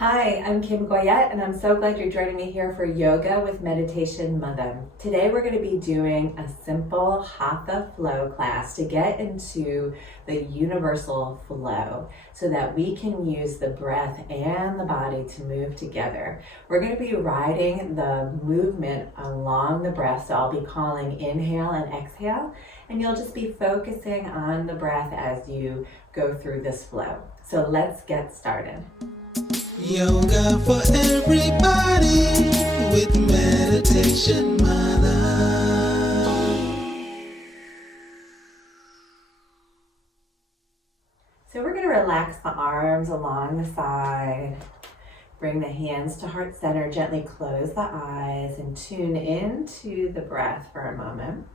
Hi, I'm Kim Goyette, and I'm so glad you're joining me here for Yoga with Meditation Mutha. Today we're going to be doing a simple Hatha Flow class to get into the universal flow so that we can use the breath and the body to move together. We're going to be riding the movement along the breath, so I'll be calling inhale and exhale, and you'll just be focusing on the breath as you go through this flow. So let's get started. Yoga for everybody with Meditation Mutha. So we're going to relax the arms along the side. Bring the hands to heart center. Gently close the eyes and tune into the breath for a moment.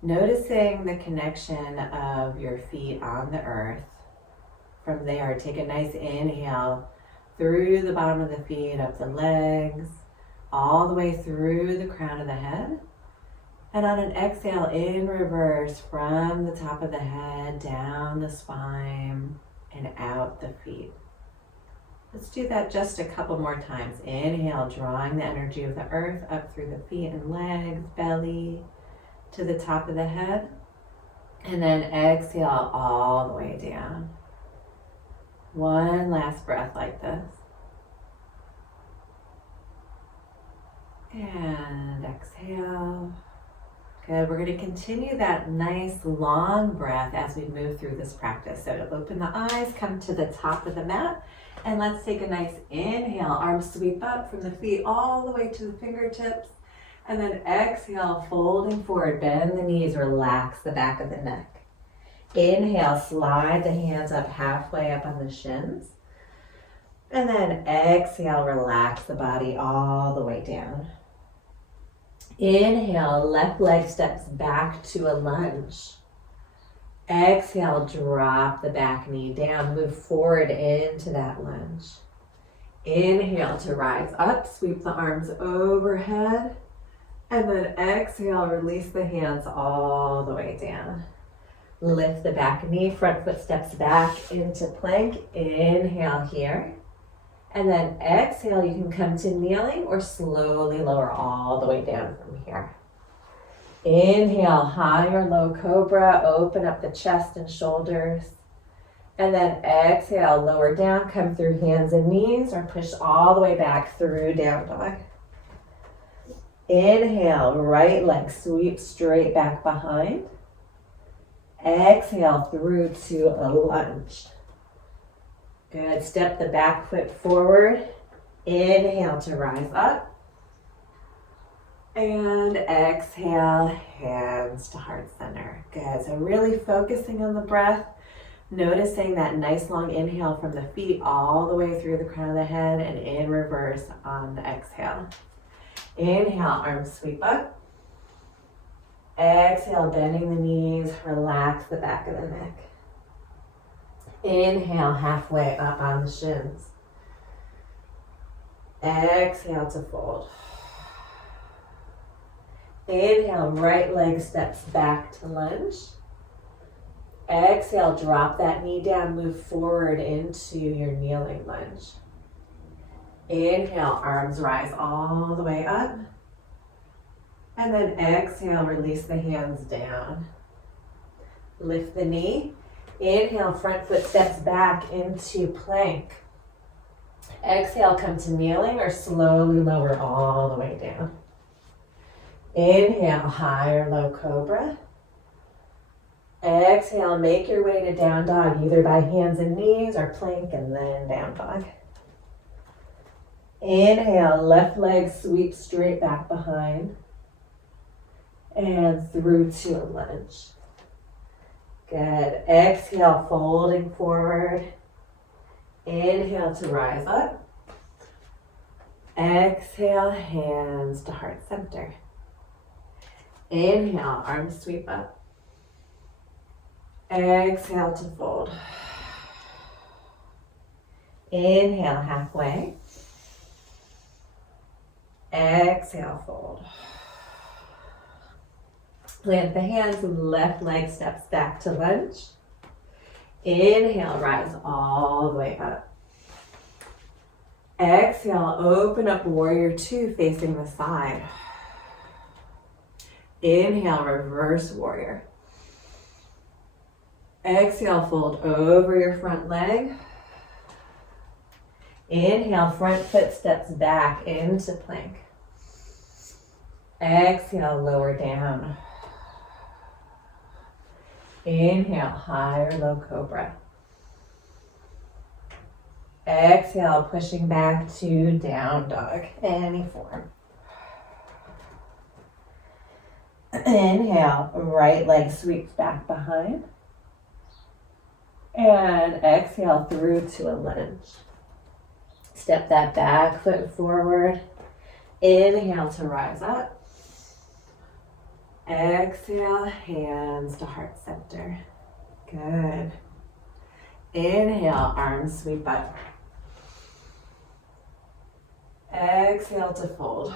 Noticing the connection of your feet on the earth. From there, take a nice inhale through the bottom of the feet, up the legs, all the way through the crown of the head. And on an exhale, in reverse, from the top of the head, down the spine, and out the feet. Let's do that just a couple more times. Inhale, drawing the energy of the earth up through the feet and legs, belly, to the top of the head. And then exhale all the way down. One last breath like this. And exhale. Good. We're going to continue that nice long breath as we move through this practice. So to open the eyes, come to the top of the mat, and let's take a nice inhale. Arms sweep up from the feet all the way to the fingertips. And then exhale, folding forward, bend the knees, relax the back of the neck. Inhale, slide the hands up halfway up on the shins. And then exhale, relax the body all the way down. Inhale, left leg steps back to a lunge. Exhale, drop the back knee down, move forward into that lunge. Inhale to rise up, sweep the arms overhead. And then exhale, release the hands all the way down. Lift the back knee, front foot steps back into plank. Inhale here. And then exhale, you can come to kneeling or slowly lower all the way down from here. Inhale, high or low cobra, open up the chest and shoulders. And then exhale, lower down, come through hands and knees or push all the way back through down dog. Inhale, right leg sweep straight back behind. Exhale through to a lunge. Good. Step the back foot forward. Inhale to rise up. And exhale, hands to heart center. Good. So really focusing on the breath. Noticing that nice long inhale from the feet all the way through the crown of the head and in reverse on the exhale. Inhale, arms sweep up. Exhale, bending the knees, relax the back of the neck. Inhale, halfway up on the shins. Exhale to fold. Inhale, right leg steps back to lunge. Exhale, drop that knee down, move forward into your kneeling lunge. Inhale, arms rise all the way up. And then exhale, release the hands down. Lift the knee. Inhale, front foot steps back into plank. Exhale, come to kneeling or slowly lower all the way down. Inhale, high or low cobra. Exhale, make your way to down dog, either by hands and knees or plank and then down dog. Inhale, left leg sweep straight back behind. And through to a lunge. Good. Exhale, folding forward. Inhale to rise up. Exhale, hands to heart center. Inhale, arms sweep up. Exhale to fold. Inhale, halfway. Exhale, fold. Plant the hands, left leg steps back to lunge. Inhale, rise all the way up. Exhale, open up warrior two facing the side. Inhale, reverse warrior. Exhale, fold over your front leg. Inhale, front foot steps back into plank. Exhale, lower down. Inhale, high or low cobra. Exhale, pushing back to down dog, any form. Inhale, right leg sweeps back behind. And exhale through to a lunge. Step that back foot forward. Inhale to rise up. Exhale, hands to heart center. Good. Inhale, arms sweep up. Exhale to fold.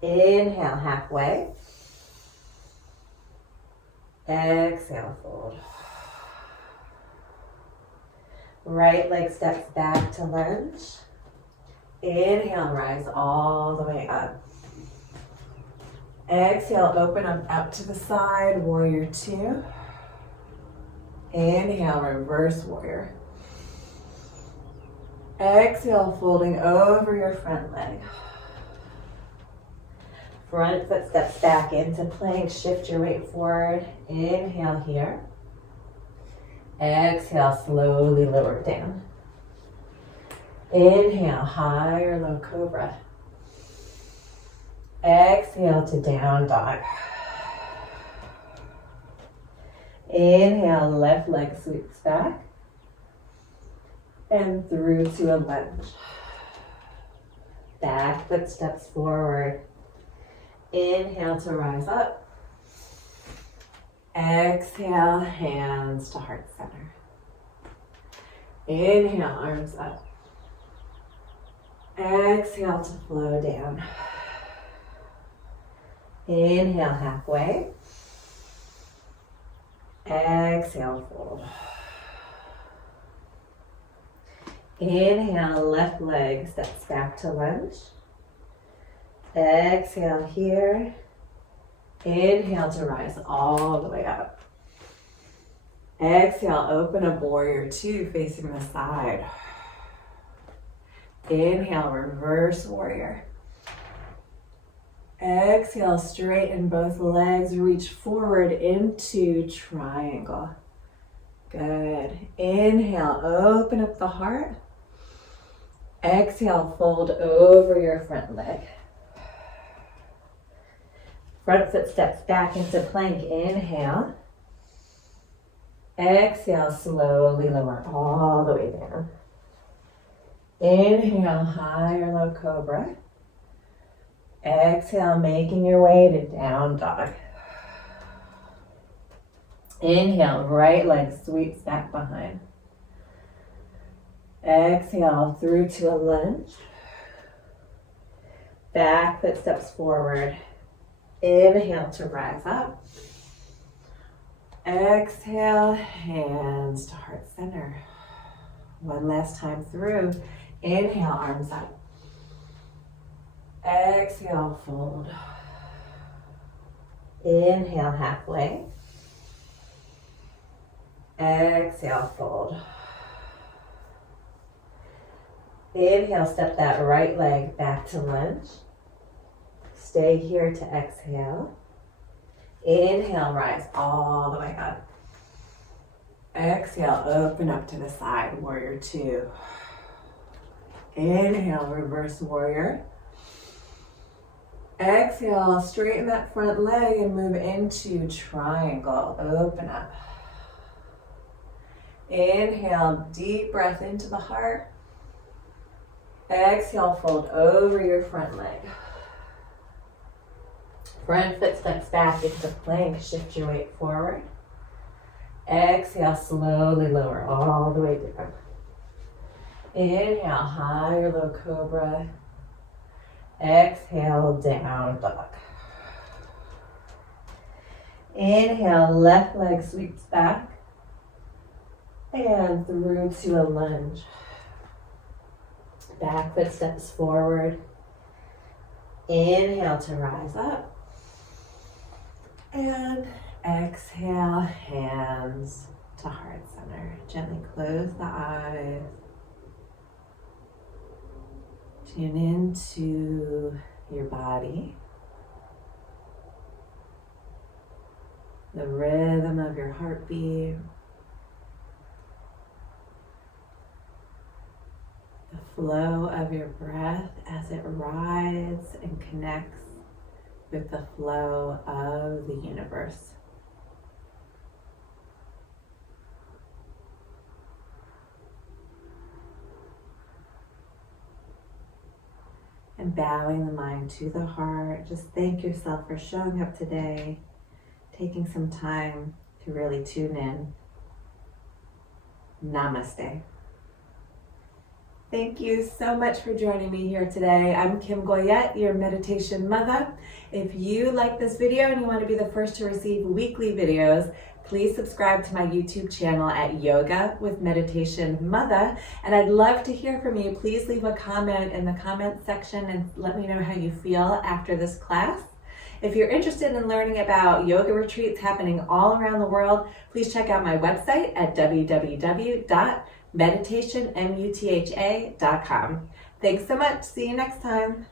Inhale, halfway. Exhale, fold. Right leg steps back to lunge. Inhale, rise all the way up. Exhale, open up out to the side, warrior two. Inhale, reverse warrior. Exhale, folding over your front leg. Front foot steps back into plank, shift your weight forward. Inhale here. Exhale, slowly lower down. Inhale, high or low cobra. Exhale to down dog. Inhale, left leg sweeps back. And through to a lunge. Back foot steps forward. Inhale to rise up. Exhale, hands to heart center. Inhale, arms up. Exhale to flow down. Inhale, halfway. Exhale, fold. Inhale, left leg steps back to lunge. Exhale here. Inhale to rise all the way up. Exhale, open up warrior two facing the side. Inhale, reverse warrior. Exhale, straighten both legs, reach forward into triangle. Good. Inhale, open up the heart. Exhale, fold over your front leg. Front foot steps back into plank. Inhale. Exhale, slowly lower all the way down. Inhale, high or low cobra. Exhale, making your way to down dog. Inhale, right leg sweeps back behind. Exhale, through to a lunge. Back foot steps forward. Inhale to rise up. Exhale, hands to heart center. One last time through. Inhale, arms up. Exhale, fold. Inhale, halfway. Exhale, fold. Inhale, step that right leg back to lunge. Stay here to exhale. Inhale, rise all the way up. Exhale, open up to the side, warrior two. Inhale, reverse warrior. Exhale, straighten that front leg and move into triangle. Open up. Inhale, deep breath into the heart. Exhale, fold over your front leg. Front foot steps back into plank. Shift your weight forward. Exhale, slowly lower all the way down. Inhale, high or low cobra. Exhale, down dog. Inhale, left leg sweeps back. And through to a lunge. Back foot steps forward. Inhale to rise up. And exhale, hands to heart center. Gently close the eyes. Tune into your body. The rhythm of your heartbeat. The flow of your breath as it rides and connects with the flow of the universe. And bowing the mind to the heart, just thank yourself for showing up today, taking some time to really tune in. Namaste. Thank you so much for joining me here today. I'm Kim Goyette, your Meditation Mutha. If you like this video and you want to be the first to receive weekly videos, please subscribe to my YouTube channel at Yoga with Meditation Mutha. And I'd love to hear from you. Please leave a comment in the comment section and let me know how you feel after this class. If you're interested in learning about yoga retreats happening all around the world, please check out my website at www.meditationmutha.com. Thanks so much. See you next time.